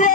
রে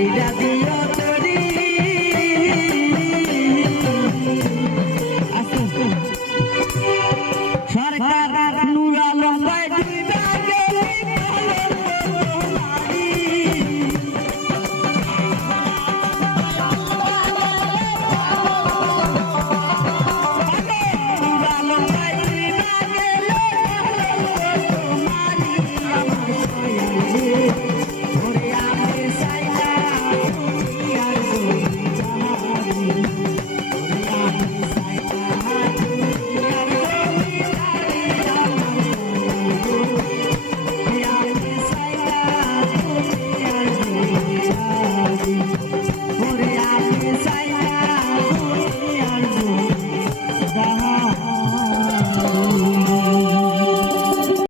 Yeah.